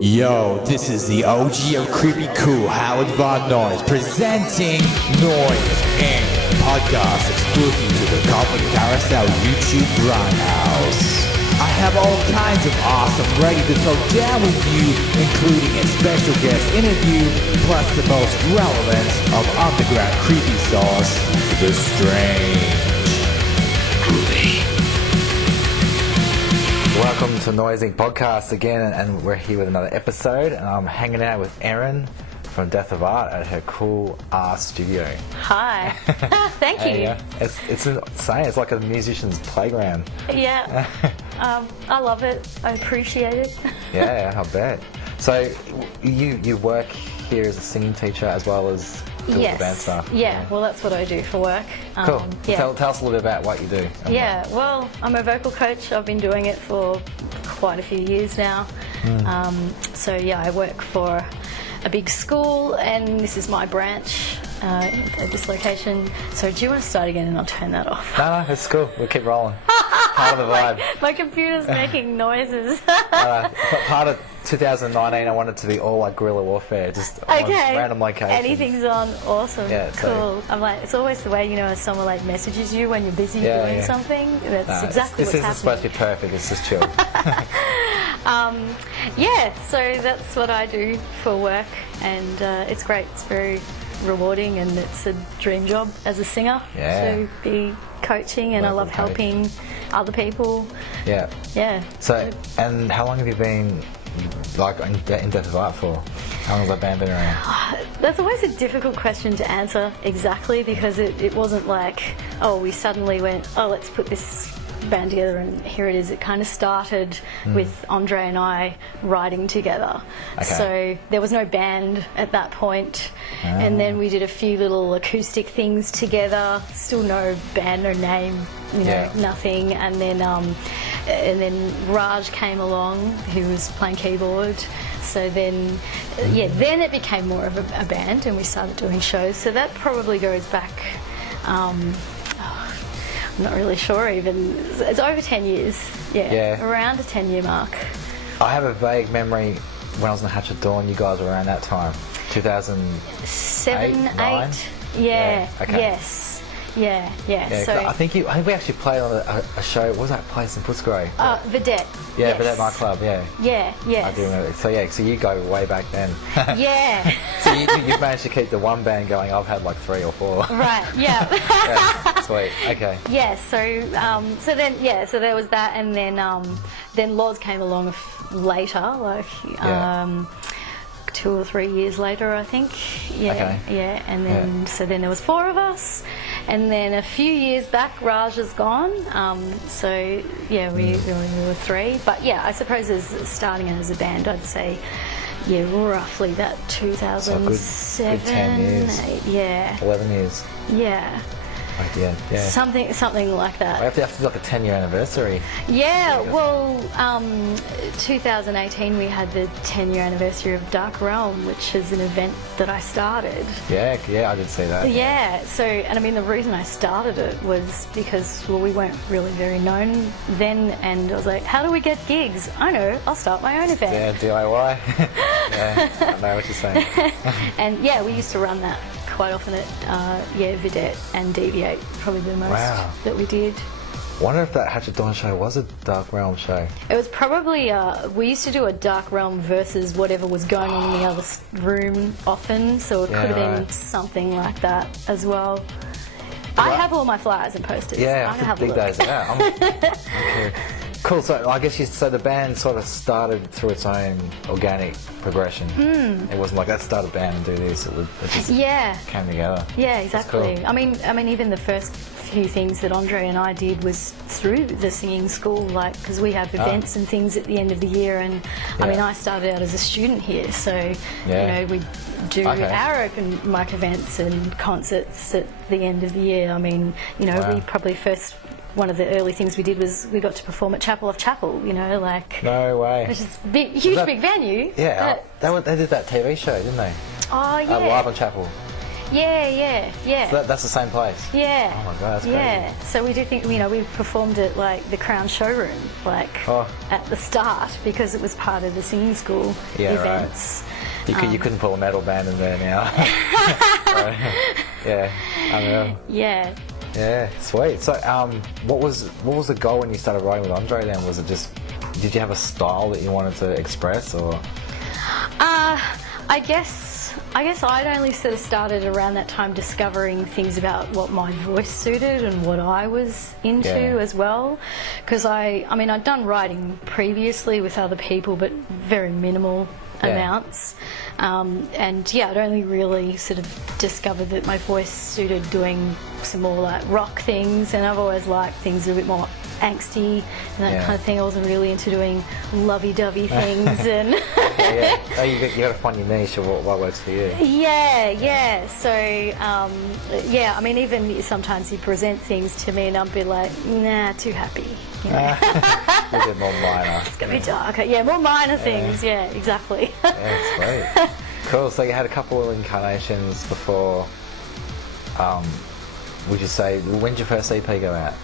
Yo, this is the OG of Creepy Cool, Howard Von Noise, presenting Noise Inc. podcast exclusive to the Coffin Carousel YouTube Grindhouse. I have all kinds of awesome ready to throw down with you, including a special guest interview, plus the most relevant of underground creepy sauce, the strange. Welcome to Noise Inc. podcast again, and we're here with another episode, and I'm hanging out with Erin from Death of Art at her cool art studio. Hi. Thank you. Yeah. It's insane. It's like a musician's playground. Yeah. I love it. I appreciate it. Yeah, I bet. So you work here as a singing teacher as well as doing the band stuff? Yeah, well that's what I do for work. Cool. Yeah. Tell us a little bit about what you do. Yeah, well, I'm a vocal coach. I've been doing it for quite a few years now. So yeah, I work for a big school, and this is my branch at this location. So do you want to start again and I'll turn that off? No, it's cool. We'll keep rolling. Part of the vibe. My computer's making noises. Part of 2019, I wanted to be all like guerrilla warfare, just on random locations. Anything's on, awesome, Yeah, cool. I'm like, it's always the way, you know, if someone like messages you when you're busy doing something. That's exactly what's happening. This isn't supposed to be perfect. It's just chill. Yeah, so that's what I do for work, and it's great. It's very rewarding, and it's a dream job as a singer to be coaching, and I love helping other people. Yeah. Yeah. So, and how long have you been like in Death of Art for? How long has that band been around? That's always a difficult question to answer exactly, because it wasn't like, oh, we suddenly went, oh, let's put this band together and here it is. It kind of started with Andre and I writing together. So there was no band at that point. And then we did a few little acoustic things together. Still no band, no name, you know, nothing. And then Raj came along, who was playing keyboard. So then, then it became more of a band, and we started doing shows. So that probably goes back, I'm not really sure even. It's over 10 years. Yeah. Around a 10-year mark. I have a vague memory when I was in Hatch at Dawn, you guys were around that time. 2007, 8. Yeah. Okay. Yes. Yeah. So I think we actually played on a show. What was that place in Footscray? Vedette. Yeah, yes. Vedette nightclub. Yeah. Yeah. I do remember. So you go way back then. Yeah. So you've managed to keep the one band going. I've had like 3 or 4. Right. Yeah. Sweet. Okay. Yeah. So so there was that, and then Loz came along later, like 2 or 3 years later, I think. Yeah. And then so then there was 4 of us, and then a few years back, Raj is gone. So we were 3. But yeah, I suppose as starting as a band, I'd say roughly that 2007. So good 10 years. 11 years. Yeah. Yeah. Something like that. We have to do like a 10-year anniversary. Yeah, well, 2018 we had the 10-year anniversary of Dark Realm, which is an event that I started. Yeah, I did see that. Yeah, so, and I mean, the reason I started it was because, well, we weren't really very known then, and I was like, how do we get gigs? I know, I'll start my own event. Yeah, DIY. Yeah, I know what you're saying. And yeah, we used to run that quite often at Vedette and Deviate, probably the most that we did. I wonder if that Hatch at Dawn show was a Dark Realm show. It was probably, we used to do a Dark Realm versus whatever was going on in the other room often, so it could have been something like that as well. I have all my flyers and posters. Yeah, I have dig those out. Okay. Cool, so I guess so the band sort of started through its own organic progression. It wasn't like, let's start a band and do this. It just came together. Yeah, exactly. Cool. I mean, even the first few things that Andre and I did was through the singing school, like, because we have events and things at the end of the year, and I mean, I started out as a student here, so you know, we do our open mic events and concerts at the end of the year. I mean, you know, we probably one of the early things we did was we got to perform at Chapel of Chapel, you know, like... No way. Which is a huge, big venue. Yeah, they did that TV show, didn't they? Oh, yeah. Live on Chapel. Yeah. So that's the same place? Yeah. Oh my God, that's crazy. Yeah. So we do think, we performed at like the Crown Showroom, at the start, because it was part of the singing school events. Right. You couldn't pull a metal band in there now. Yeah, I know. Yeah. Yeah, sweet. So, what was the goal when you started writing with Andre then? Was it just, did you have a style that you wanted to express, or? I guess I'd only sort of started around that time discovering things about what my voice suited and what I was into as well. Because I'd done writing previously with other people, but very minimal amounts. I'd only really sort of discovered that my voice suited doing some more like rock things, and I've always liked things a bit more angsty and that kind of thing. I wasn't really into doing lovey-dovey things. And Oh, you got to find your niche of what works for you. Yeah. So, even sometimes you present things to me and I'll be like, nah, too happy. A bit more minor. It's going to be darker. Yeah, more minor things. Yeah, exactly. Yeah, sweet. Cool. So you had a couple of incarnations before, would you say, when did your first EP go out?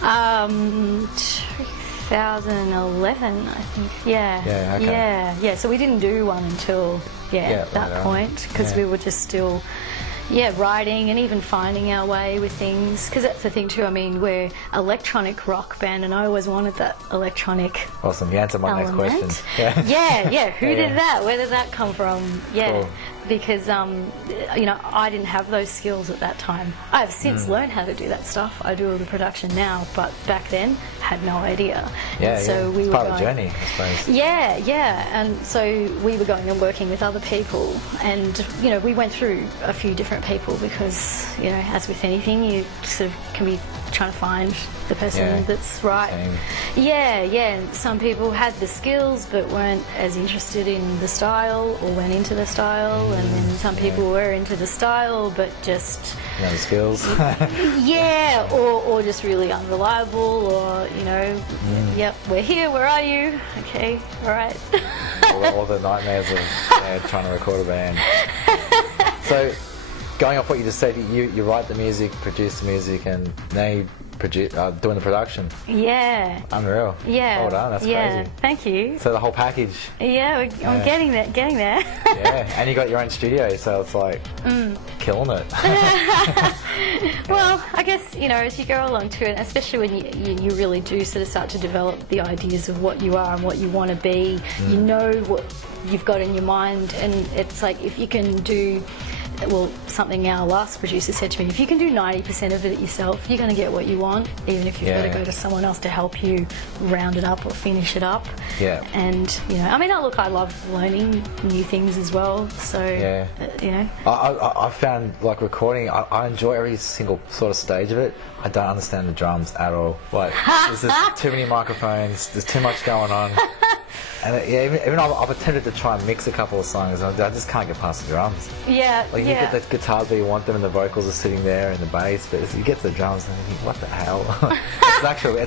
2011, I think. Yeah, okay. Yeah. So we didn't do one until that point, because we were just still writing and even finding our way with things, because that's the thing too. I mean, we're electronic rock band, and I always wanted that electronic. Awesome. You answered my next question. Yeah. Who did that? Where did that come from? Yeah. Cool. Because I didn't have those skills at that time. I have since learned how to do that stuff. I do all the production now, but back then had no idea. Yeah, so we were part of the journey, I suppose. Yeah. And so we were going and working with other people, and we went through a few different people, because as with anything, you sort of can be trying to find the person that's right. Same. And some people had the skills but weren't as interested in the style, or went into the style, and then some people were into the style but just no skills. or just really unreliable, or yep, we're here, where are you? Okay, all right. all the nightmares of trying to record a band. So, going off what you just said, you write the music, produce the music, and now you doing the production. Yeah. Unreal. Yeah. Well done, that's crazy. Thank you. So the whole package. Yeah, I'm getting there. Yeah, and you got your own studio, so it's like killing it. Well, I guess, as you go along to it, especially when you really do sort of start to develop the ideas of what you are and what you want to be, you know what you've got in your mind, and it's like, if you can do, well, something our last producer said to me, if you can do 90% of it yourself, you're going to get what you want, even if you've got to go to someone else to help you round it up or finish it up. Yeah. And, I love learning new things as well, so, I found, like, recording, I enjoy every single sort of stage of it. I don't understand the drums at all. Like, there's just too many microphones, there's too much going on. And even I've attempted to try and mix a couple of songs, and I just can't get past the drums. Yeah, like you get the guitars where you want them, and the vocals are sitting there, and the bass, but you get to the drums, and you think, what the hell?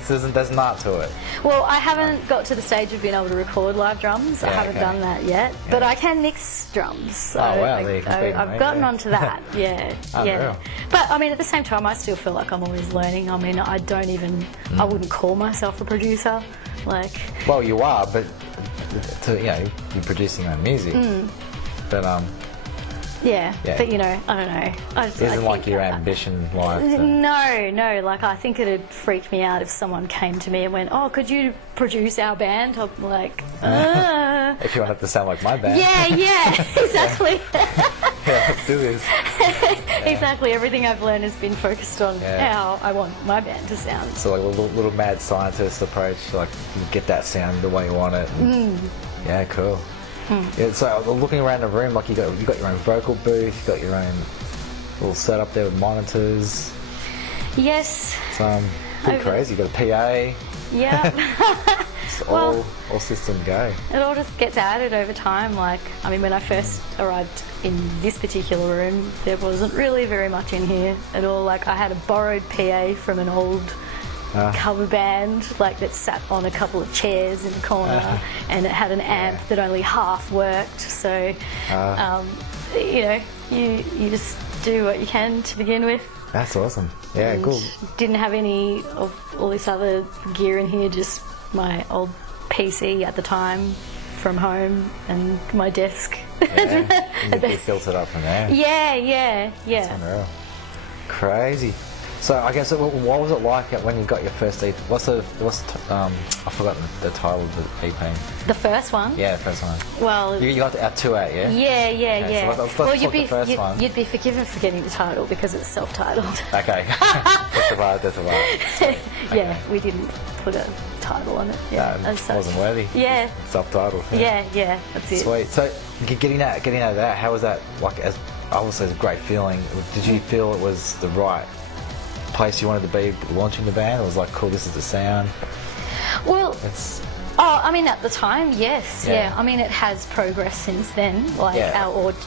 There's an art to it. Well, I haven't got to the stage of being able to record live drums. I haven't done that yet, but I can mix drums. So I've gotten onto that. Yeah. But at the same time, I still feel like I'm always learning. I wouldn't call myself a producer. Well, you are, but you're producing your own music. But but I don't know. It isn't like your ambition life. No. I think it'd freak me out if someone came to me and went, "Oh, could you produce our band?" I'm like, if you want it to sound like my band. Yeah, exactly. Let's do this. Exactly. Everything I've learned has been focused on how I want my band to sound. So like a little mad scientist approach, like you get that sound the way you want it. Yeah, cool. Yeah, so looking around the room, like you got your own vocal booth, you got your own little setup there with monitors. Yes. It's pretty crazy. You got a PA. Yeah. all systems go. It all just gets added over time. When I first arrived in this particular room, there wasn't really very much in here at all. I had a borrowed PA from an old cover band, that sat on a couple of chairs in the corner, and it had an amp that only half worked. So, you just do what you can to begin with. That's awesome. Yeah, And cool. Didn't have any of all this other gear in here, just my old PC at the time from home and my desk. Yeah, you built it up from there. Yeah. That's unreal. Crazy. So I guess what was it like when you got your first EP? I forgot the title of the EP. The first one? Yeah, the first one. Well, You got our 2-8, yeah? yeah. Okay, so let's well, talk the first one. you'd be forgiven for getting the title because it's self-titled. Okay. That's about it. Yeah, we didn't put a title on it. Yeah, No, it wasn't worthy. Yeah. Self-titled. Yeah, that's it. Sweet. So getting out of that, how was that? Like, as obviously it's a great feeling. Did you feel it was the right place you wanted to be launching the band? It was like, cool, this is the sound. Well, It's I mean, at the time, yes, Yeah. I mean, it has progressed since then, or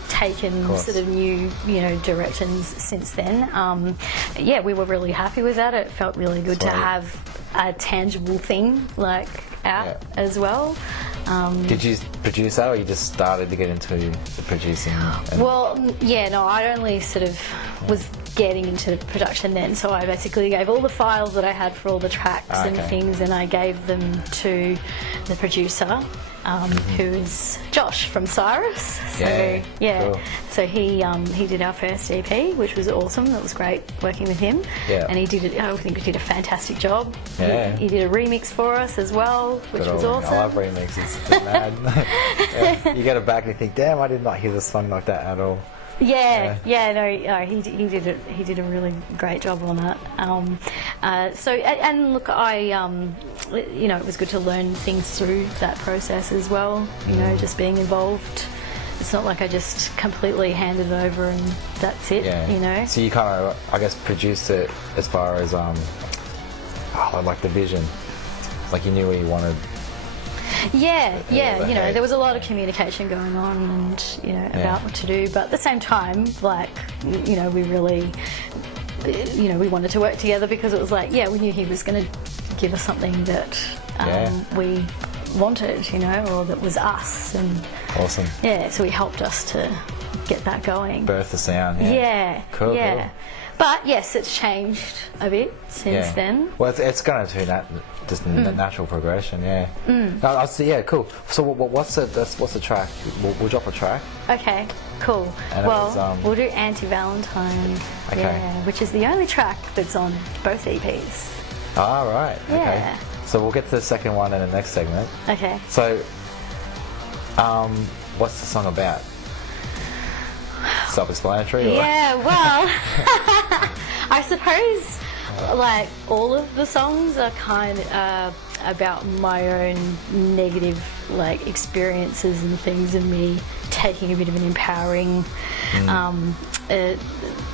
taken sort of new, directions since then. Yeah, we were really happy with that. It felt really good to have a tangible thing out as well. Did you produce that, or you just started to get into the producing? I only sort of was getting into production then, so I basically gave all the files that I had for all the tracks and things, and I gave them to the producer, who is Josh from Cyrus. So cool. so he did our first EP, which was awesome. It was great working with him, and he did I think he did a fantastic job. He did a remix for us as well, which was awesome. I love remixes. It's mad. You get it back and you think, damn, I did not hear the song like that at all. He did a really great job on that. Look, it was good to learn things through that process as well. Just being involved. It's not like I just completely handed it over and that's it. So you kind of, I guess, produced it as far as like the vision. Like you knew where you wanted. There was a lot of communication going on, and about what to do. But at the same time, we really, we wanted to work together because it was like, we knew he was going to give us something that we wanted, or that was us. And awesome. Yeah, so he helped us to get that going. Birth the sound. Cool. Cool. But yes, it's changed a bit since then. Well, it's going to that just natural progression. Cool. So what's the track? We'll drop a track. Okay, cool. And we'll do Anti-Valentine. Which is the only track that's on both EPs. Ah, right. Yeah. Okay. So we'll get to the second one in the next segment. Okay. So, what's the song about? Self-explanatory? Yeah, well, I suppose all of the songs are kind of about my own negative experiences and things, and me taking a bit of an empowering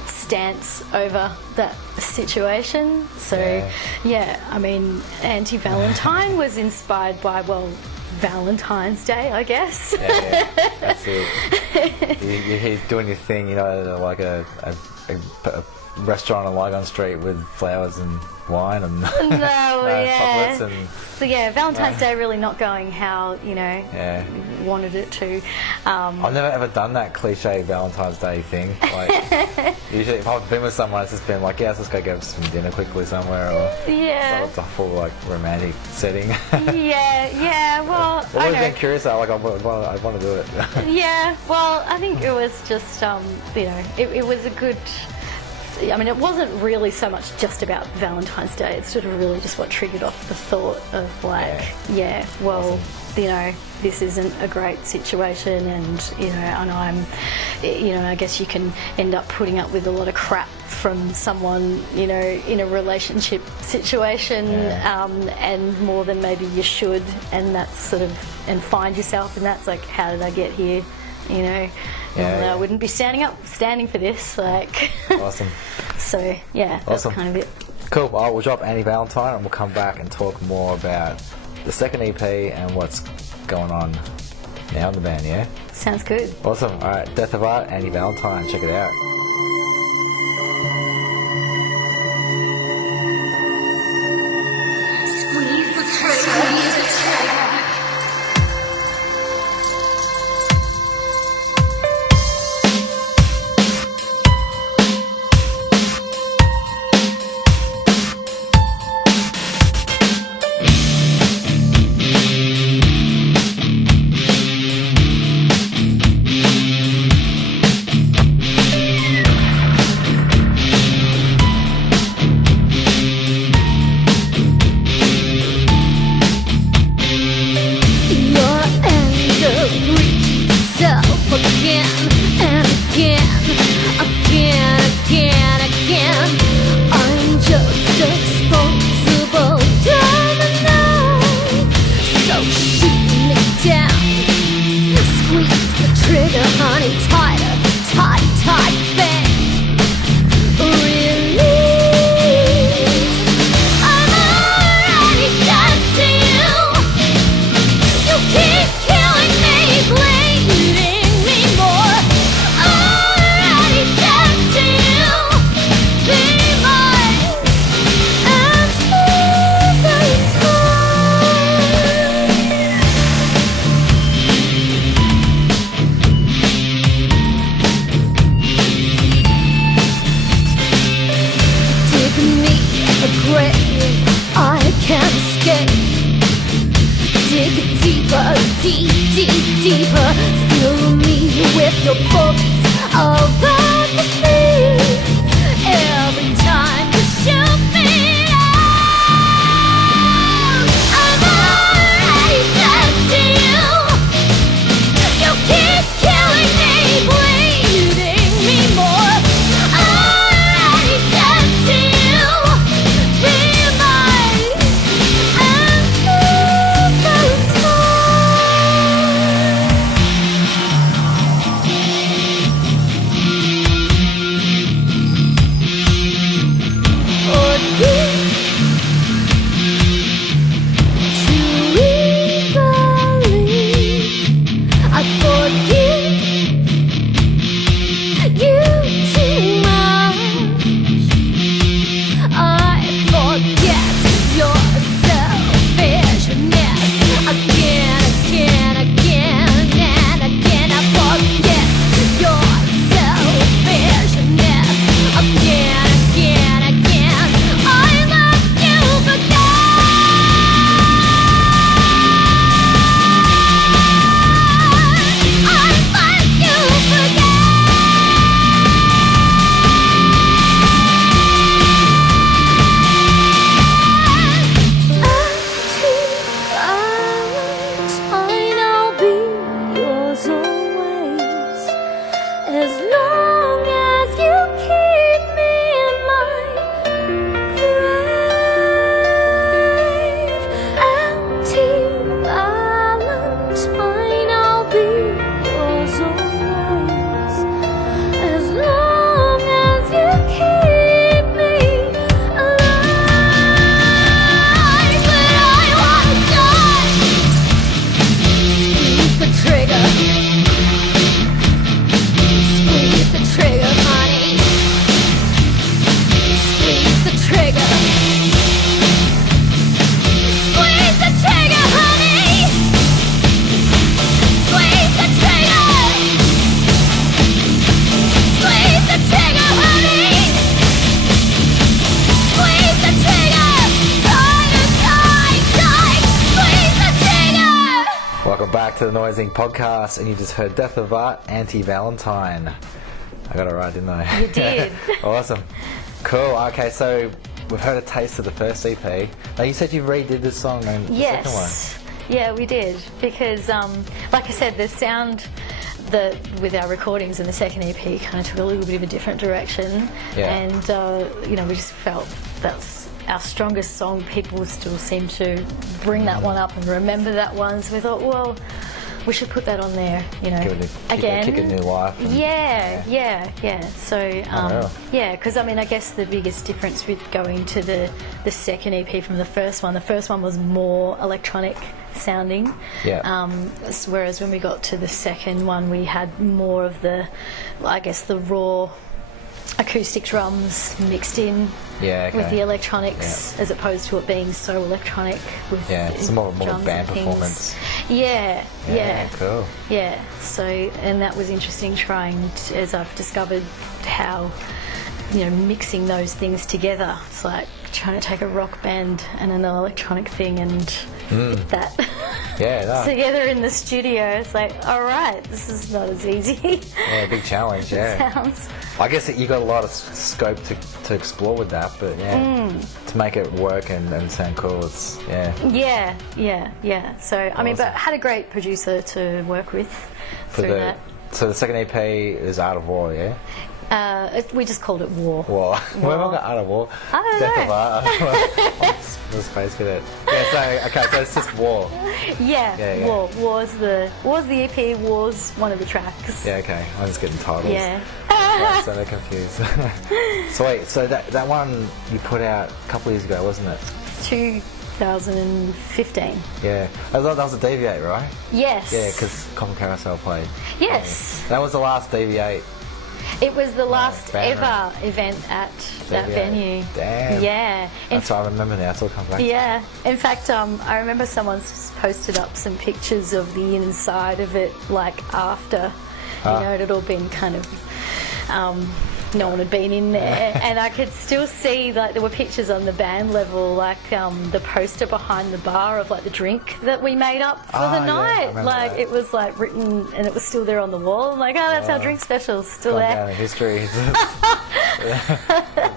stance over that situation. So I mean, Anti-Valentine was inspired by Valentine's Day, I guess. That's it. You're doing your thing, like a restaurant on Lygon Street with flowers and wine and chocolates and... So Valentine's Day really not going how, wanted it to. I've never ever done that cliche Valentine's Day thing. Usually if I've been with someone, it's just been like, let's just go get some dinner quickly somewhere, or it's a full romantic setting. Well, I've always been curious, I want to do it. Well, I think it was just, it was a good... I mean, it wasn't really so much just about Valentine's Day. It's sort of really just what triggered off the thought of awesome. This isn't a great situation, and and I'm, I guess you can end up putting up with a lot of crap from someone, in a relationship situation, and more than maybe you should, and that's sort of, and find yourself, and that's like, how did I get here, I wouldn't be standing for this, Awesome. So that's kind of it. Cool. Well, we'll drop Anti-Valentine and we'll come back and talk more about the second EP and what's going on now in the band. Sounds good. Awesome. All right, Death of Art, Anti-Valentine, check it out. Squeeze the trigger. again and again, again, again, again. I'm just disposable domino, so shoot me down. Squeeze the trigger, honey, tighter, tight, tight, bang. Release. I'm already dead to you. You keep killing me, bleeding me more. Already dead to you. Be mine grave I can't escape. Dig deeper, deep, deep, deeper. Fill me with your bullets of apathy. Every time you shoot me down, I'm already dead to you. You keep killing me, bleeding me more. Already dead to you. Be mine To the Noising Podcast, and you just heard Death of Art, Anti-Valentine. I got it right, didn't I? You did. Awesome. Cool. Okay, so we've heard a taste of the first EP. Now, you said you redid this song and the second one. Yeah, we did. Because, like I said, the sound with our recordings in the second EP kind of took a little bit of a different direction. Yeah. And, we just felt that's our strongest song. People still seem to bring that one up and remember that one. So we thought, well, we should put that on there, again. Kick a new life. Yeah. So, because I guess the biggest difference with going to the second EP from the first one was more electronic sounding. Yeah. Whereas when we got to the second one, we had more of the raw acoustic drums mixed in with the electronics, as opposed to it being so electronic with it's more band performance. Yeah. Cool. Yeah, so, and that was interesting trying to, as I've discovered how, mixing those things together. It's like trying to take a rock band and an electronic thing and fit that together in the studio. It's like, all right, this is not as easy. Yeah, big challenge, Sounds. I guess you got a lot of scope to explore with that, but to make it work and sound cool, it's Yeah. So, I mean, but had a great producer to work with through that. So the second EP is Art of War, yeah? We just called it War. War. Where have I got Art of War? I don't Death know. of Art. The space cadet. Yeah, so it's just War. Yeah. War. War's the EP. War's one of the tracks. Yeah, okay. I'm just getting titles. Yeah. Right, so they're confused. So wait, so that one you put out a couple of years ago, wasn't it? 2015. Yeah. That was a Deviate, right? Yes. Yeah, because Coffin Carousel played. Yes. That was the last Deviate. It was the last banner. ever event at that venue. Damn. Yeah. That's what I remember now. It's all come back. Yeah. In fact, I remember someone's posted up some pictures of the inside of it, like after, you know, it had all been kind of, no one had been in there, and I could still see, like, there were pictures on the band level, like the poster behind the bar of like the drink that we made up for the night. Like it was like written, and it was still there on the wall. I'm like, oh, that's our drink special, still Gone there. down in history.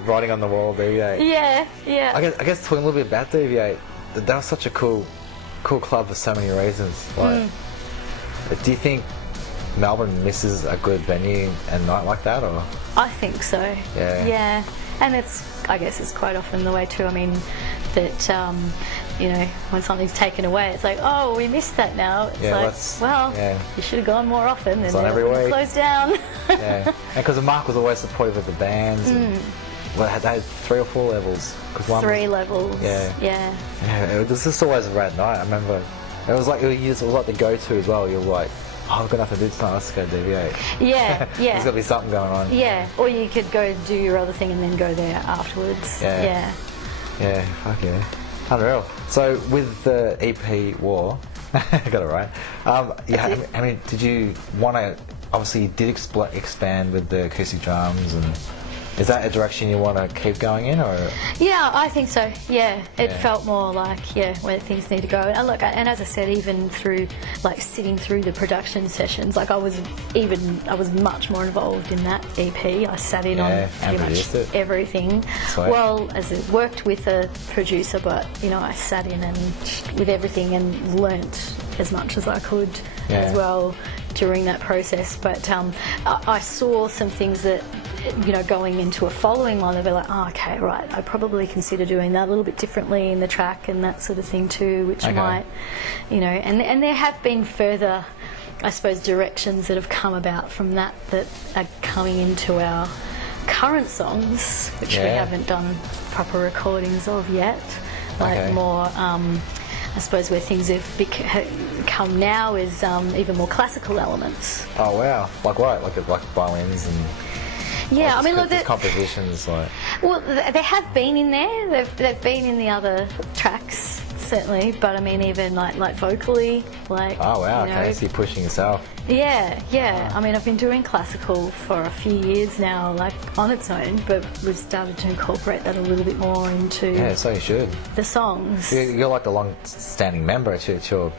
Writing on the wall, Deviate. Yeah, yeah. I guess talking a little bit about Deviate, that was such a cool club for so many reasons. Like, do you think Melbourne misses a good venue and night like that, or? I think so. Yeah. Yeah, and I guess it's quite often the way too. I mean, that you know, when something's taken away, it's like, oh, we missed that now. It's you should have gone more often, and on every then week. Closed down. Yeah, and because Mark was always supportive of the bands. And, well, they had 3 or 4 levels. 'Cause one 3 levels. Yeah. Yeah. Yeah, it was just always a rad night. I remember it was like the go-to as well. You're like, oh, I've got nothing to do tonight, let's go Deviate. Yeah, yeah. There's got to be something going on. Yeah, or you could go do your other thing and then go there afterwards. Yeah. Yeah, fuck yeah. Unreal. So with the EP War, I got it right. Yeah, I mean, did you want to, obviously you did expand with the acoustic drums, and is that a direction you want to keep going in, or? Yeah, I think so. Yeah, it felt more like where things need to go. And look, and as I said, even through like sitting through the production sessions, like I was much more involved in that EP. I sat in on pretty much everything. Sweet. Well, as it worked with a producer, but you know, I sat in and with everything and learnt as much as I could as well during that process. But I saw some things that, you know, going into a following one, they'd be like, oh, okay, right, I'd probably consider doing that a little bit differently in the track and that sort of thing too, which might, you know, and there have been further, I suppose, directions that have come about from that are coming into our current songs, which we haven't done proper recordings of yet, like more, I suppose, where things have become now is even more classical elements. Oh wow! Like what? Like violins and. Yeah, I mean, look, there's compositions like. Well, they have been in there. They've been in the other tracks, certainly. But I mean, even like vocally, like. Oh wow! You know, Okay, so you're pushing yourself. Yeah. I mean, I've been doing classical for a few years now, like on its own. But we've started to incorporate that a little bit more into. Yeah, so you should. The songs. You're like the long-standing member. It's your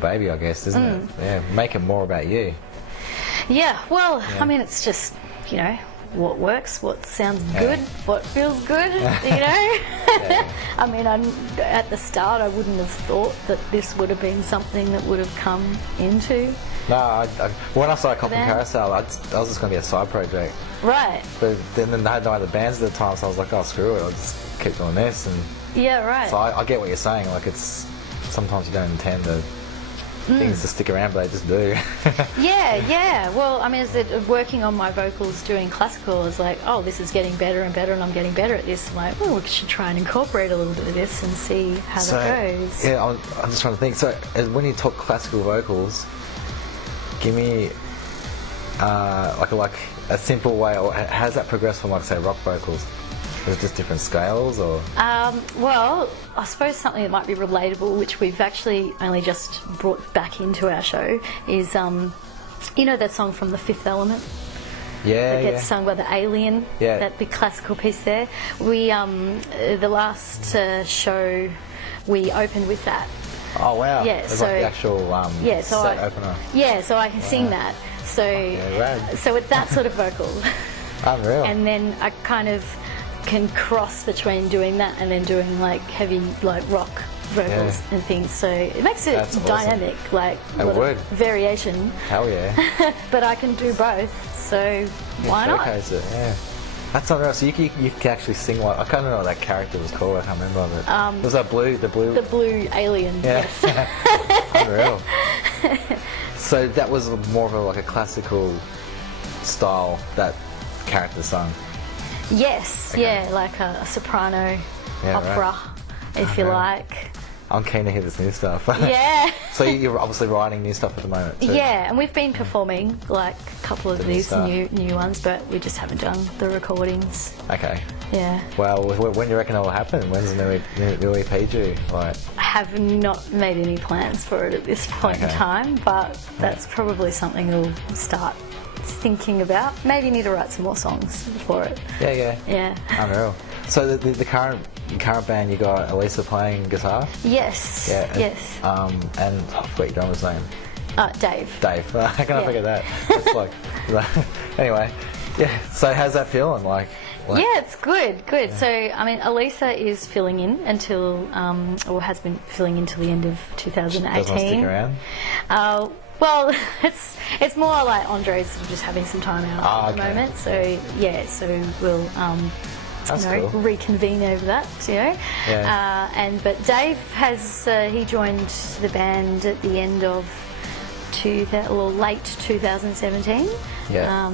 baby, I guess, isn't it? Yeah, make it more about you. Yeah. Well, I mean, it's just, you know, what works, what sounds good, what feels good, you know? I mean, at the start I wouldn't have thought that this would have been something that would have come into. No, when I started Coffin Carousel, I was just going to be a side project. Right. But then I had no other bands at the time, so I was like, oh, screw it, I'll just keep doing this. And yeah, right. so I get what you're saying, like it's, sometimes you don't intend things to stick around, but they just do. Yeah. Well, I mean, working on my vocals doing classical is like, oh, this is getting better and better, and I'm getting better at this. I'm like, oh, we should try and incorporate a little bit of this and see how that goes. Yeah, I'm just trying to think. So, when you talk classical vocals, give me like a simple way, or how does that progress from, like, say, rock vocals? Is it just different scales, or? Well, I suppose something that might be relatable, which we've actually only just brought back into our show, is you know that song from The Fifth Element? Yeah, that gets sung by the Alien. Yeah. That big classical piece there. We the last show we opened with that. Oh wow! Yeah, it's so like the actual set opener. Yeah, so I can sing that. So rad. so it's that sort of vocal. Unreal. And then I kind of can cross between doing that and then doing like heavy like rock vocals and things. So it makes it That's awesome. dynamic, like a lot of variation. Hell yeah. But I can do both, so why not? Showcase it, yeah. That's unreal. So you can actually sing like, I can't remember what that character was called. I can't remember. But was that the blue alien? Yeah. Yes. Unreal. So that was more of like a classical style that character sung. Yes. Okay. Yeah, like a soprano opera, if you like. I'm keen to hear this new stuff. Yeah. So you're obviously writing new stuff at the moment too. Yeah, and we've been performing like a couple of these new ones, but we just haven't done the recordings. Okay. Yeah. Well, when do you reckon it will happen? When's the new EP due? Like, I have not made any plans for it at this point in time, but that's probably something we'll start thinking about. Maybe need to write some more songs for it. Yeah. Yeah. Unreal. So the current band, you got Elisa playing guitar? Yes. Yeah. Yes. And I forgot your drummer's name. Dave. Dave. How can I forget that? It's like, anyway. Yeah. So how's that feeling? Like. Yeah, it's good. Yeah. So, I mean, Elisa is filling in until, or has been filling in till the end of 2018. Doesn't stick around? Well, it's more like Andre's sort of just having some time out at the moment. So, yeah, so we'll reconvene over that, you know. Yeah. But Dave has, he joined the band at the end of late 2017. Yeah.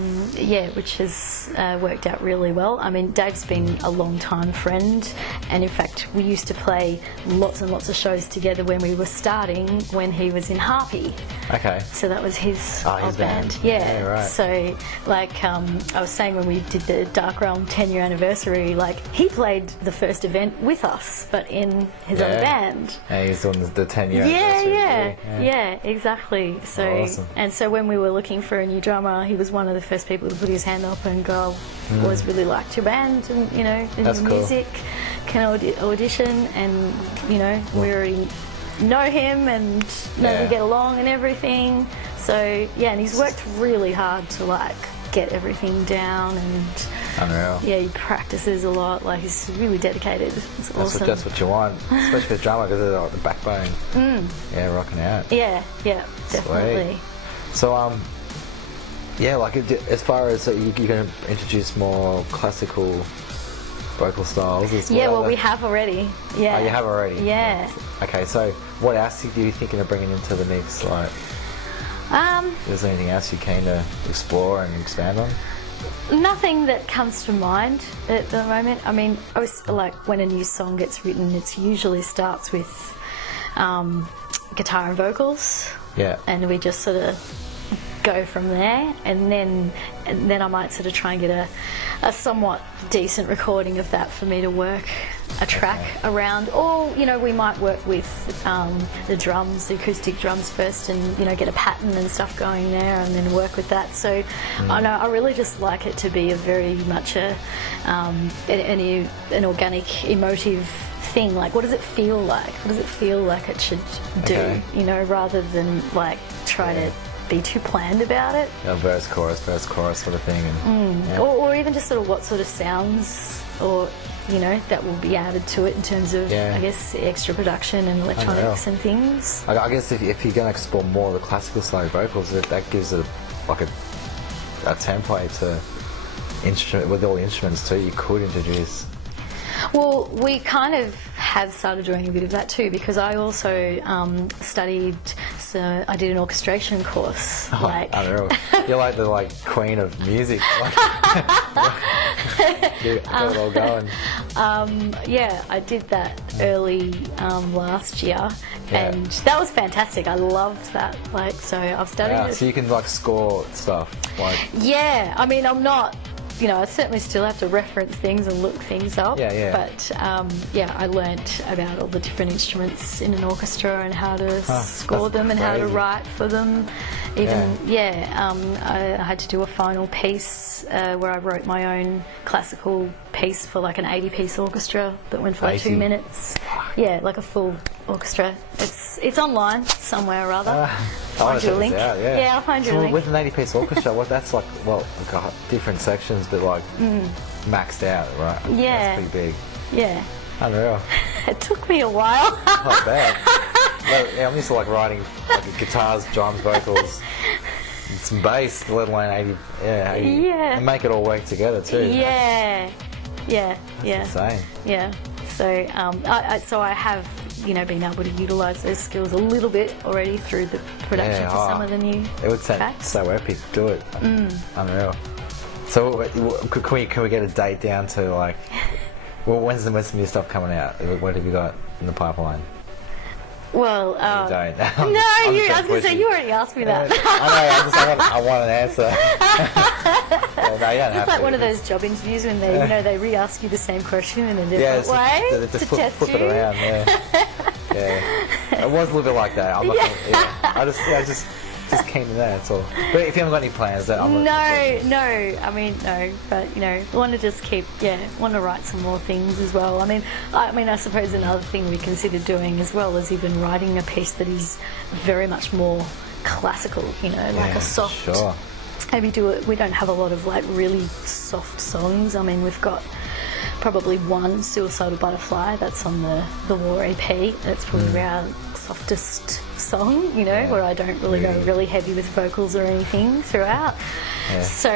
Which has worked out really well. I mean, Dave's been a long time friend, and in fact we used to play lots and lots of shows together when we were starting, when he was in Harpy. Okay. So that was his old band. Yeah. Right. So like I was saying, when we did the Dark Realm 10-year anniversary, like he played the first event with us, but in his own band. And he's doing the 10-year anniversary. Yeah, exactly. So awesome. And so when we were looking for a new drummer, he was one of the first people to put his hand up and go, always really liked your band, and you know, the new music, can audition, and you know, we already know him and know we get along and everything. So yeah, and he's worked really hard to like get everything down, and unreal. Yeah, he practices a lot. Like he's really dedicated. It's awesome. That's what you want, especially for drummer, because they're like the backbone. Yeah, rocking out. Yeah, definitely. Sweet. So yeah, like as far as you're going to introduce more classical vocal styles as well. Yeah, well, we have already. Yeah. Oh, you have already? Yeah. Okay, so what else are you thinking of bringing into the mix? Like, is there anything else you're keen to explore and expand on? Nothing that comes to mind at the moment. I mean, I was like, when a new song gets written, it usually starts with guitar and vocals. Yeah. And we just sort of go from there, and then I might sort of try and get a somewhat decent recording of that for me to work a track around, or you know, we might work with the drums, the acoustic drums first, and you know, get a pattern and stuff going there, and then work with that. So I know I really just like it to be a very much an organic, emotive thing. Like, what does it feel like? What does it feel like it should do? You know, rather than like try to be too planned about it. Verse, chorus sort of thing. And, or even just sort of what sort of sounds, or you know, that will be added to it in terms of, I guess, extra production and electronics and things. I guess if you're going to explore more of the classical side of vocals, that gives it like a template to instrument with all the instruments too. You could introduce. Well, we kind of have started doing a bit of that too, because I also studied. So I did an orchestration course. You're like the queen of music. Get it all going. Yeah, I did that early last year, and that was fantastic. I loved that. So I've studied it. So you can score stuff. Yeah, I mean, I'm not. You know, I certainly still have to reference things and look things up. But I learnt about all the different instruments in an orchestra and how to score them and how to write for them. I had to do a final piece where I wrote my own classical piece for an 80-piece orchestra that went for 2 minutes. Yeah, like a full orchestra. It's online somewhere or other. I'll find you a link. I'll find you a link. With an 80-piece orchestra, that's different sections, but maxed out, right? Yeah. That's pretty big. Yeah. Unreal. It took me a while. Not bad. Yeah, I'm used to like writing like guitars, drums, vocals, and some bass, let alone 80. Yeah, 80, Yeah. and make it all work together too. Yeah. Insane. Yeah. So, so I have, been able to utilise those skills a little bit already through the production Yeah, for some of the new It would sound tracks. so epic. Do it. Unreal. So can we get a date down to like? Well, when's the new stuff coming out? What have you got in the pipeline? Well, You don't. I was going to say, you already asked me that. I want an answer. No, you don't have It's like to. one of those job interviews when they re-ask you the same question in a different way to test flip you. it around. Yeah. It was a little bit like that. I'm not gonna, I just keen to know. That's all. But if you haven't got any plans, then I'm not. No. But want to just want to write some more things as well. I suppose another thing we considered doing as well is even writing a piece that is very much more classical. Like a soft. Sure. Maybe we don't have a lot of like really soft songs. We've got probably one, Suicidal Butterfly, that's on the War EP. That's probably our softest song, where I don't really go really heavy with vocals or anything throughout. Yeah. So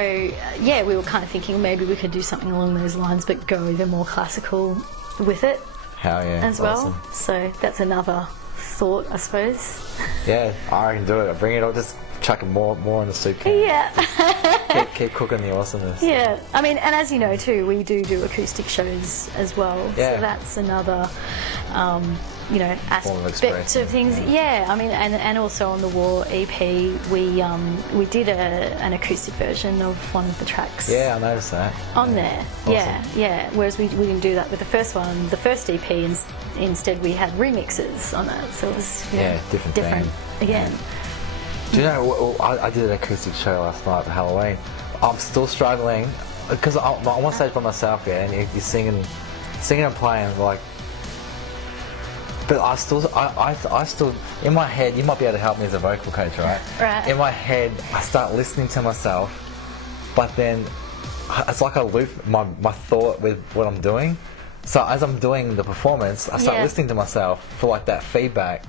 we were kind of thinking maybe we could do something along those lines, but go even more classical with it Hell yeah. as well. Awesome. So that's another thought, I suppose. Yeah, I can do it. Bring it all. Just chuck it more in the soup can. Yeah. keep cooking the awesomeness. Yeah, and as you know too, we do acoustic shows as well. Yeah. So that's another, aspect expression. of things. Yeah, and also on the War EP, we did an acoustic version of one of the tracks. Yeah, I noticed that. On there. Awesome. Yeah. Whereas we didn't do that with the first one. The first EP, instead we had remixes on it, so it was different different thing. again. Do you know, I did an acoustic show last night for Halloween. I'm still struggling because I'm on stage by myself, and you're singing and playing like. But I still, in my head, you might be able to help me as a vocal coach, right? Right. In my head, I start listening to myself, but then it's like I loop my thought with what I'm doing. So as I'm doing the performance, I start listening to myself for like that feedback.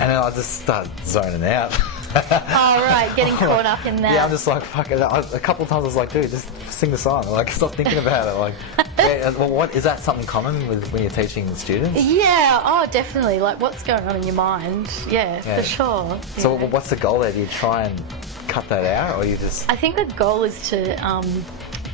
And then I just start zoning out. Oh, right, getting caught up in that. Yeah, I'm just like, fuck it. A couple of times I was like, dude, just sing the song. Like, stop thinking about it. Like, what is that something common with when you're teaching students? Yeah, definitely. Like, what's going on in your mind? Yeah. For sure. So, what's the goal there? Do you try and cut that out, or you just? I think the goal is to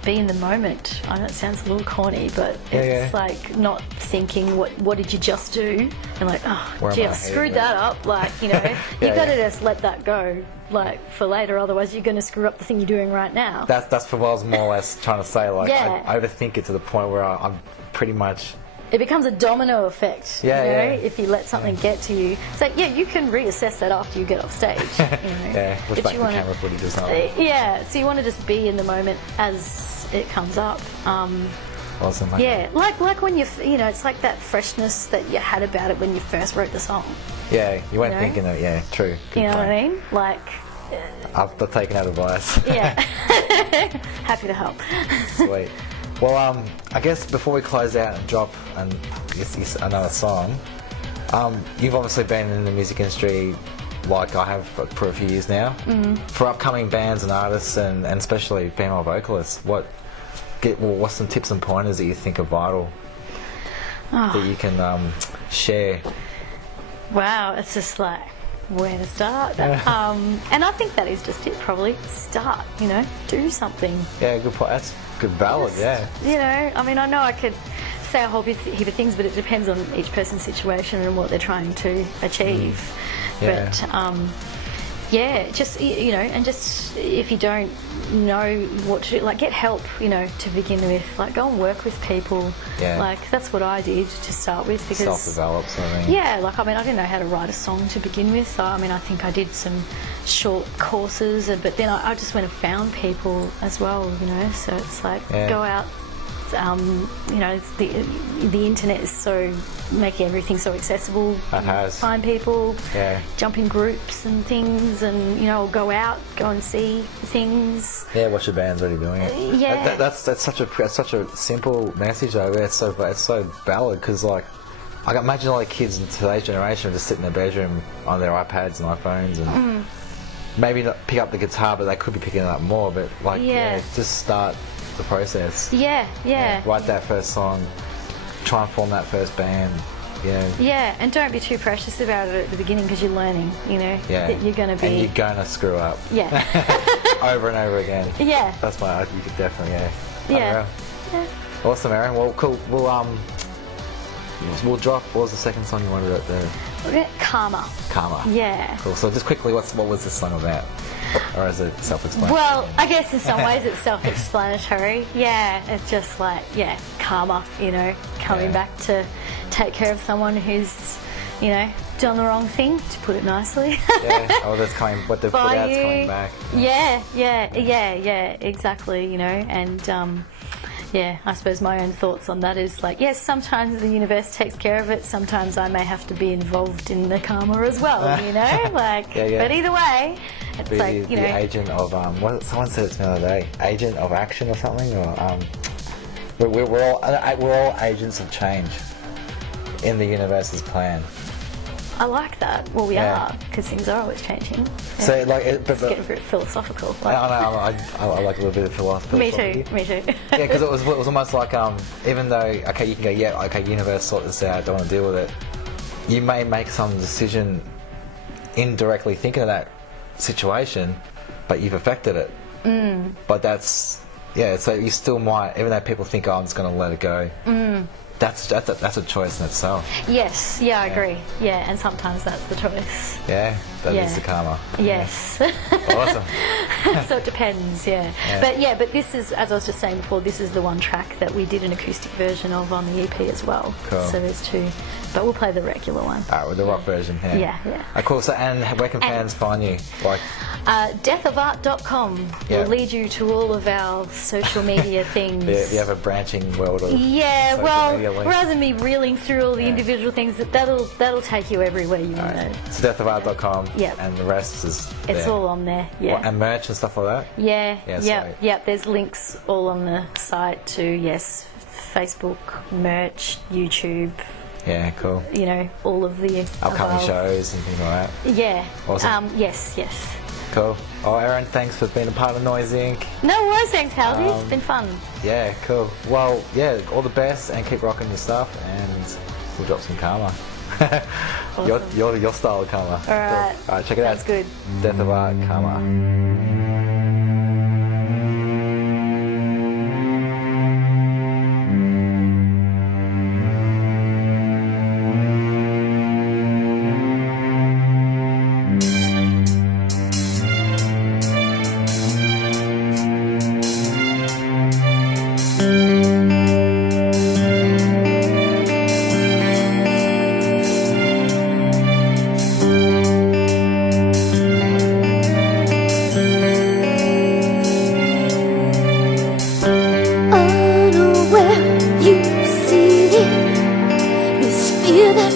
be in the moment. I know it sounds a little corny, but it's like not thinking what did you just do, and like, oh, gee, I screwed that up. Like, you've got to just let that go, like, for later. Otherwise, you're going to screw up the thing you're doing right now. That's what I was more or less trying to say. Like, I overthink it to the point where I'm pretty much. It becomes a domino effect, if you let something get to you. So, you can reassess that after you get off stage. Which back the camera footage is not. Yeah, so you want to just be in the moment as it comes up. Awesome. Like when it's like that freshness that you had about it when you first wrote the song. Yeah, you weren't thinking of it. Yeah, true. You know what I mean? Like. I've taken that advice. Yeah. Happy to help. Sweet. Well, I guess before we close out and drop another song, you've obviously been in the music industry like I have for a few years now. For upcoming bands and artists, and especially female vocalists, what's some tips and pointers that you think are vital that you can share? Wow, it's just like where to start. And I think that is just it, probably. Start, do something. Yeah, good point. That's good ballad, I know I could say a whole heap of things, but it depends on each person's situation and what they're trying to achieve. But just and just if you don't know what to do, like, get help, to begin with. Like, go and work with people. Like, that's what I did to start with, because self-develop something. I didn't know how to write a song to begin with. So, I think I did some short courses, but then I just went and found people as well, so it's like, go out, you know, the internet is so making everything so accessible. It has. Find people, Yeah. jump in groups and things, and you know, go and see things. Yeah, watch your band's already doing it. Yeah. That's such a simple message though. It's so valid because like I can imagine a lot of kids in today's generation just sit in their bedroom on their iPads and iPhones and maybe not pick up the guitar, but they could be picking it up more. But like, just start the process. Yeah. Write that first song. Try and form that first band. Yeah, and don't be too precious about it at the beginning because you're learning, you know, that you're going to be... And you're going to screw up. Yeah. Over and over again. Yeah. That's my... You could definitely, Yeah. Awesome, Erin. Well, cool. We'll drop... What was the second song you wanted out there? Kharma. Kharma. Yeah. Cool. So just quickly, what was this song about? Or is it self-explanatory? Well, I guess in some ways it's self-explanatory. Yeah, it's just like, karma, you know, coming back to take care of someone who's, you know, done the wrong thing, to put it nicely. That's coming, what they've put out's coming back. Yeah, exactly, you know, and I suppose my own thoughts on that is like, yes, sometimes the universe takes care of it, sometimes I may have to be involved in the karma as well, you know, like, but either way, it's like, you know. The agent of, someone said it to me the other day, agent of action or something, or, we're all agents of change in the universe's plan. I like that. Well, we are, because things are always changing. Yeah. So, like, it's getting very philosophical. Like. I like a little bit of philosophy. Me too. Yeah, because it was almost like, even though, okay, you can go, universe, sort this out, don't want to deal with it. You may make some decision indirectly thinking of that situation, but you've affected it. But that's, so you still might, even though people think, I'm just going to let it go. That's a choice in itself. Yes, I agree. Yeah, and sometimes that's the choice. Yeah, that is the karma. Yes. Awesome. So it depends, But this is, as I was just saying before, this is the one track that we did an acoustic version of on the EP as well. Cool. So there's two, but we'll play the regular one. Alright, with the rock version. Yeah. Cool. So, and where can fans find you? Like, deathofart.com will lead you to all of our social media things. You have a branching world of social media links. Rather than me reeling through all the individual things, that'll take you everywhere you want to. So deathofart.com. Yep. And the rest is there. It's all on there. Yeah. And merch and stuff like that. Yep. There's links all on the site to Facebook, merch, YouTube. Yeah, cool. You know, all of the upcoming shows and things like that. Yeah. Awesome. Yes. Cool. Oh, Erin, thanks for being a part of Noise Inc. No worries, thanks, Halsey. It's been fun. Yeah, cool. Well, all the best and keep rocking your stuff, and we'll drop some karma. Awesome. your style of karma. All right. Cool. All right, check it out. Sounds good. Death of Art, Karma.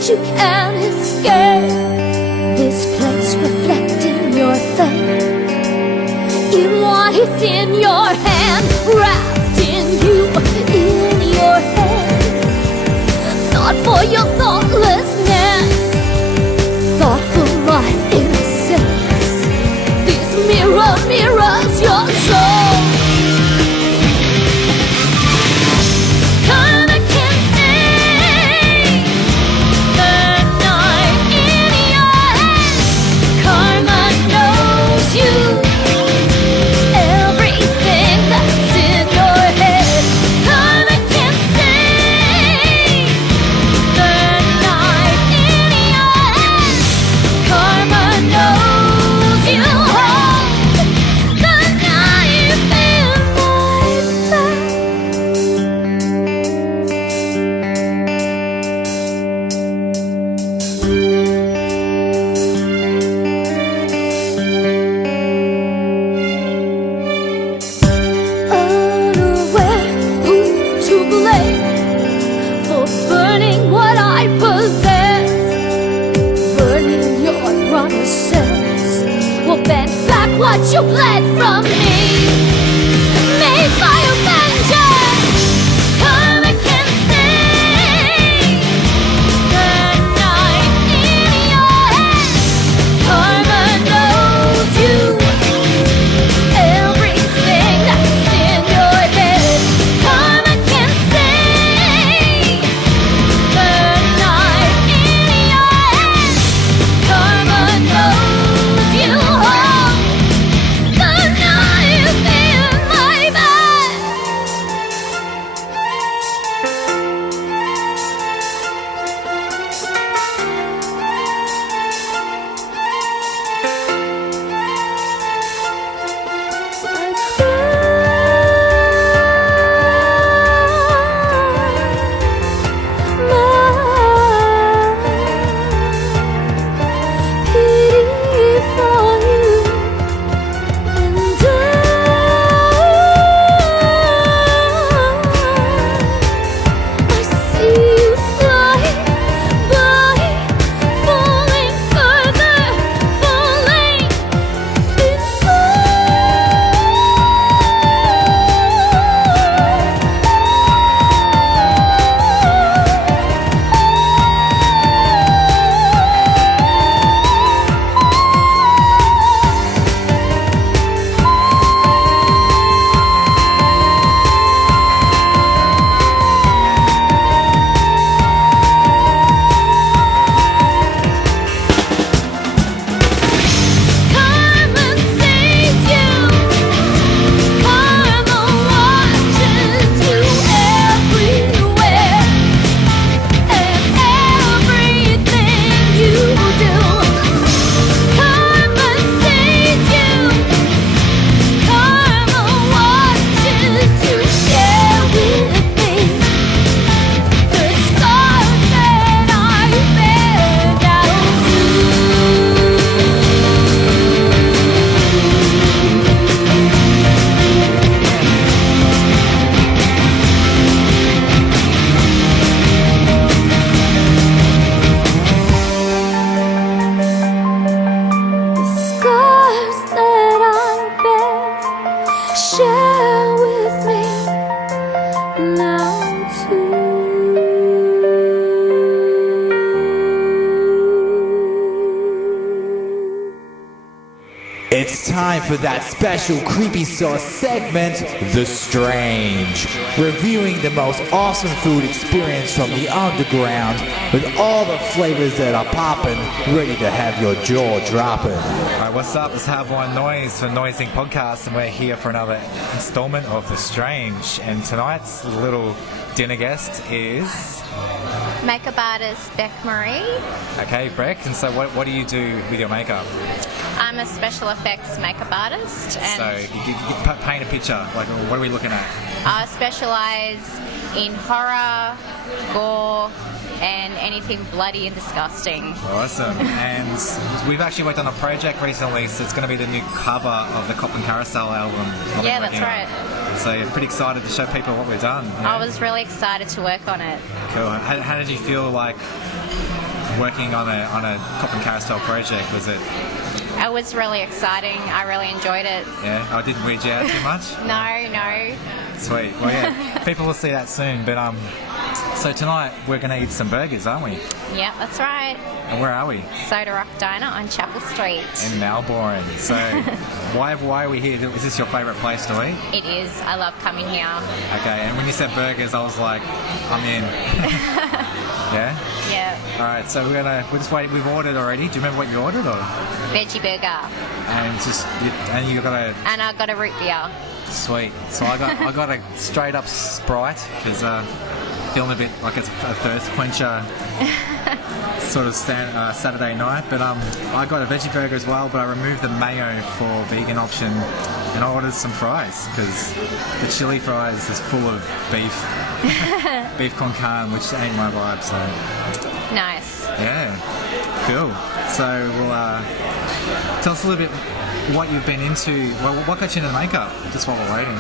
You can't escape this place reflecting your fate. In what is in your hand, wrapped in you, in your head. Thought for your thoughtlessness, thought for my innocence. This mirror mirrors your soul. Night you bled from me, made by your vengeance. Karma can sing the night in your head. Karma knows you, everything that's in your head. Karma can sing the night in your head. Karma knows you all the knife in my back. Pity for you, and I see you flying by, falling further, falling Karma sees you, Karma watches you everywhere, and everything you do. Karma sees you, Karma watches you. Share with me the scars that I bear now the scars that I bear. Share with me now too. It's time for that special creepy sauce segment, The Strange. Reviewing the most awesome food experience from the underground with all the flavors that are popping, ready to have your jaw dropping. Alright, what's up? It's Have One Noise for Noise Inc. Podcast, and we're here for another installment of The Strange. And tonight's little dinner guest is... Makeup artist Bec Marie. Okay, Breck. And so what do you do with your makeup? I'm a special effects makeup artist, and So you paint a picture. Like, what are we looking at? I specialise in horror, gore, and anything bloody and disgusting. Awesome. And we've actually worked on a project recently, so it's going to be the new cover of the Coffin Carousel album. Yeah, that's right. So you're pretty excited to show people what we've done. I was really excited to work on it. Cool. How did you feel like working on a Coffin Carousel project? Was it? It was really exciting. I really enjoyed it. Yeah. I didn't weird you out too much. No. Sweet. Well, yeah. People will see that soon. But so tonight we're going to eat some burgers, aren't we? Yep, that's right. And where are we? Soda Rock Diner on Chapel Street. In Melbourne. So why are we here? Is this your favourite place to eat? It is. I love coming here. Okay. And when you said burgers, I was like, I'm in. Yeah. Yeah. All right. So we're just wait. We've ordered already. Do you remember what you ordered? Or Veggie burger. and you got a And I got a root beer. sweet. So I got a straight up Sprite because feeling a bit like it's a thirst quencher sort of Saturday night. But I got a veggie burger as well, but I removed the mayo for vegan option, and I ordered some fries because the chili fries is full of beef con carne, which ain't my vibe. So Nice. yeah, cool. So we'll tell us a little bit what you've been into. Well, what got you into makeup? Just while we're waiting.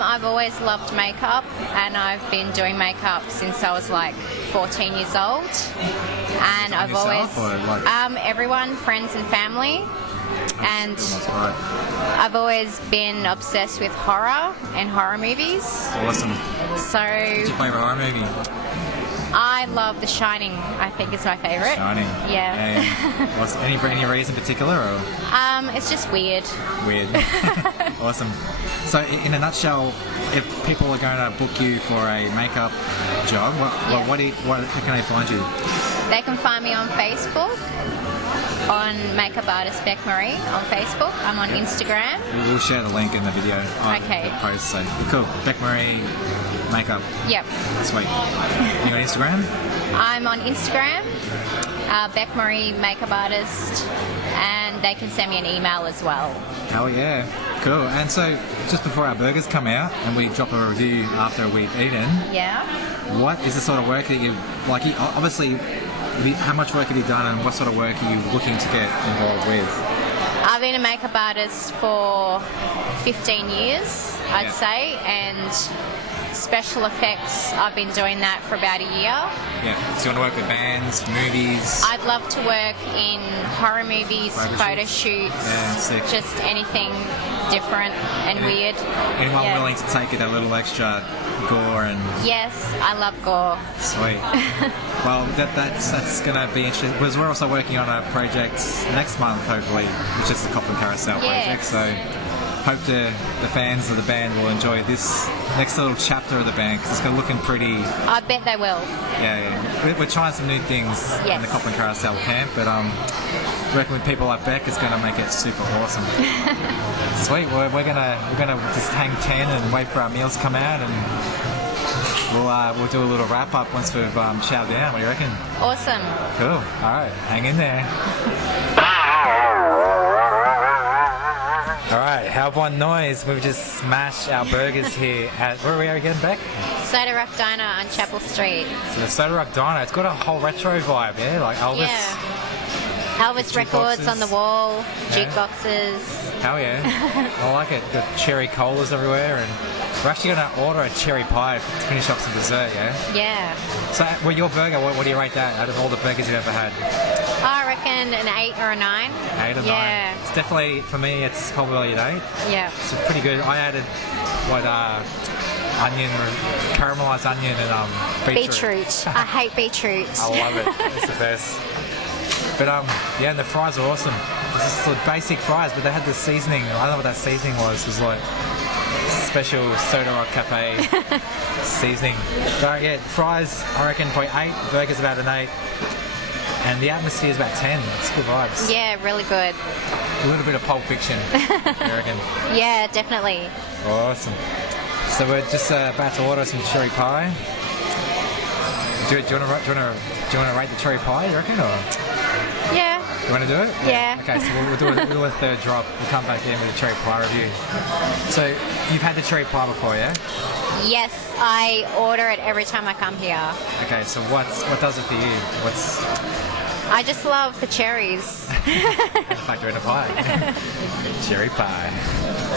I've always loved makeup, and I've been doing makeup since I was like 14 years old. And I've always yourself or like- everyone, friends and family. And That's right. I've always been obsessed with horror and horror movies. Awesome. So What's your favourite horror movie? I love The Shining. I think it's my favourite. Shining. Yeah. What's any reason in particular, or It's just weird. weird? Awesome. So, in a nutshell, if people are going to book you for a makeup job, how can they find you? They can find me on Facebook, on makeup artist Bec Marie on Facebook. I'm on Instagram. We'll share the link in the video. Okay. The post. So cool. Bec Marie makeup. Yep. Sweet. You on Instagram? I'm on Instagram, Bec Marie makeup artist, and they can send me an email as well. Hell yeah. Cool. And so, just before our burgers come out and we drop a review after we've eaten, Yeah. what is the sort of work that you like? Obviously, how much work have you done, and what sort of work are you looking to get involved with? I've been a makeup artist for 15 years, I'd say, and special effects, I've been doing that for about a year. Yeah. So you want to work with bands, movies? I'd love to work in horror movies, photo shoots, Yeah, sick. just anything different and weird. Anyone Yeah. willing to take it a little extra gore and Yes, I love gore. sweet. Well, that's going to be interesting because we're also working on a project next month, hopefully, which is the Coffin Carousel project. Yes. So hope the fans of the band will enjoy this next little chapter of the band because it's looking pretty. I bet they will. Yeah. We're trying some new things in Yes. the Coffin Carousel camp, but working with people like Bec is going to make it super awesome. Sweet. We're gonna just hang 10 and wait for our meals to come out, and we'll do a little wrap up once we've chowed down. What do you reckon? Awesome. Cool. All right, hang in there. All right, have one noise. We've just smashed our burgers here at where are we again, Bec? Soda Rock Diner on Chapel Street. So the Soda Rock Diner. It's got a whole retro vibe, yeah, like Elvis. Yeah. Elvis records on the wall, jukeboxes. Hell yeah. I like it. Got cherry colas everywhere, and we're actually going to order a cherry pie to finish off some dessert, yeah? Yeah. So, well, your burger, what do you rate that out of all the burgers you've ever had? I reckon an 8 or a 9. 8 or 9? Yeah. It's definitely, for me, it's probably an 8. Yeah. It's pretty good. I added, onion, caramelised onion and beetroot. I hate beetroot. I love it. It's the best. But yeah, and the fries are awesome. It's just sort of basic fries, but they had the seasoning. I don't know what that seasoning was. It was like special Soda Rock Cafe seasoning. But yeah, fries, I reckon probably 8. Burgers about an 8. And the atmosphere is about 10. It's good vibes. Yeah, really good. A little bit of Pulp Fiction, I reckon. Yeah, definitely. Awesome. So we're just about to order some cherry pie. Do you want to rate the cherry pie, you reckon? Or? Yeah. You want to do it? Yeah. Okay, so we'll do a third drop. We'll come back in with a cherry pie review. So you've had the cherry pie before, yeah? Yes, I order it every time I come here. Okay, so what does it for you? I just love the cherries. In fact, we're in a pie. Cherry pie.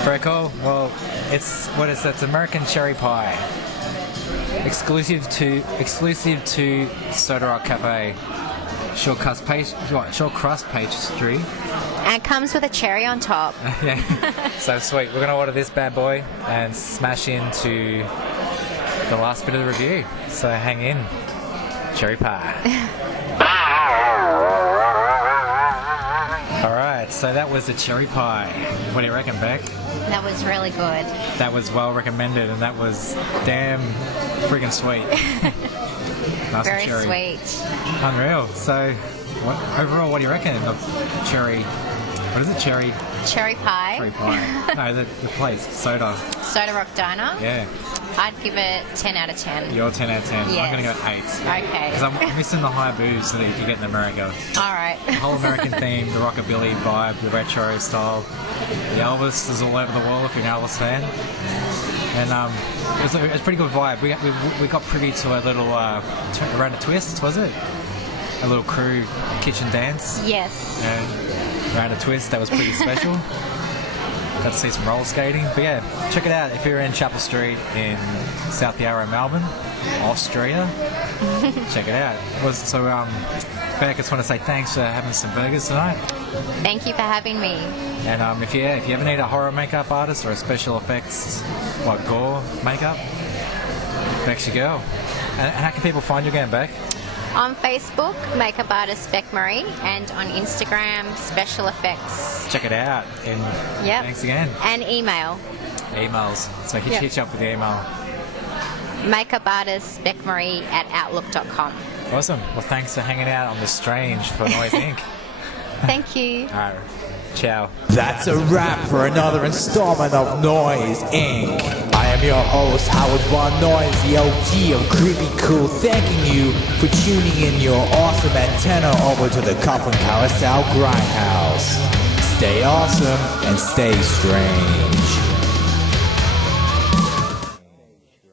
Very cool. Well, it's American cherry pie. Exclusive to Soda Rock Cafe. Short crust pastry. And it comes with a cherry on top. Yeah. So sweet. We're gonna order this bad boy and smash into the last bit of the review. So hang in. Cherry pie. Alright, so that was the cherry pie. What do you reckon, Bec? That was really good. That was well recommended, and that was damn friggin' sweet. Nice Very and cherry. sweet. Unreal. So, overall, what do you reckon of cherry? What is it? Cherry Cherry pie. pie. No, the place. Soda. Soda Rock Diner. Yeah. I'd give it 10 out of 10. You're 10 out of 10. Yes. I'm going to go 8. Okay. Because I'm missing the high booze that you can get in America. All right. The whole American theme, the rockabilly vibe, the retro style. The Elvis is all over the wall if you're an Elvis fan. And it's a pretty good vibe. We got privy to a little around a twist, was it? A little crew kitchen dance. Yes. And around a twist, that was pretty special. got to see some roller skating. But yeah, check it out if you're in Chapel Street in South Yarra Melbourne, Austria. Check it out. Beck, I just want to say thanks for having some burgers tonight. Thank you for having me. And if you ever need a horror makeup artist or a special effects like gore makeup, Beck's your girl. And how can people find you again, Beck? On Facebook, makeup artist Bec Marie, and on Instagram, special effects. Check it out. And thanks again. And email. Emails. So hit you up with the email. Makeup artist Bec Marie at outlook.com. Awesome. Well, thanks for hanging out on this strange for Noise Inc. Thank you. All right. Ciao. That's a wrap for another installment of Noise Inc. I am your host, Howard Von Noise, the OG of Creepy Cool, thanking you for tuning in your awesome antenna over to the Coffin Carousel Grindhouse. Stay awesome and stay strange.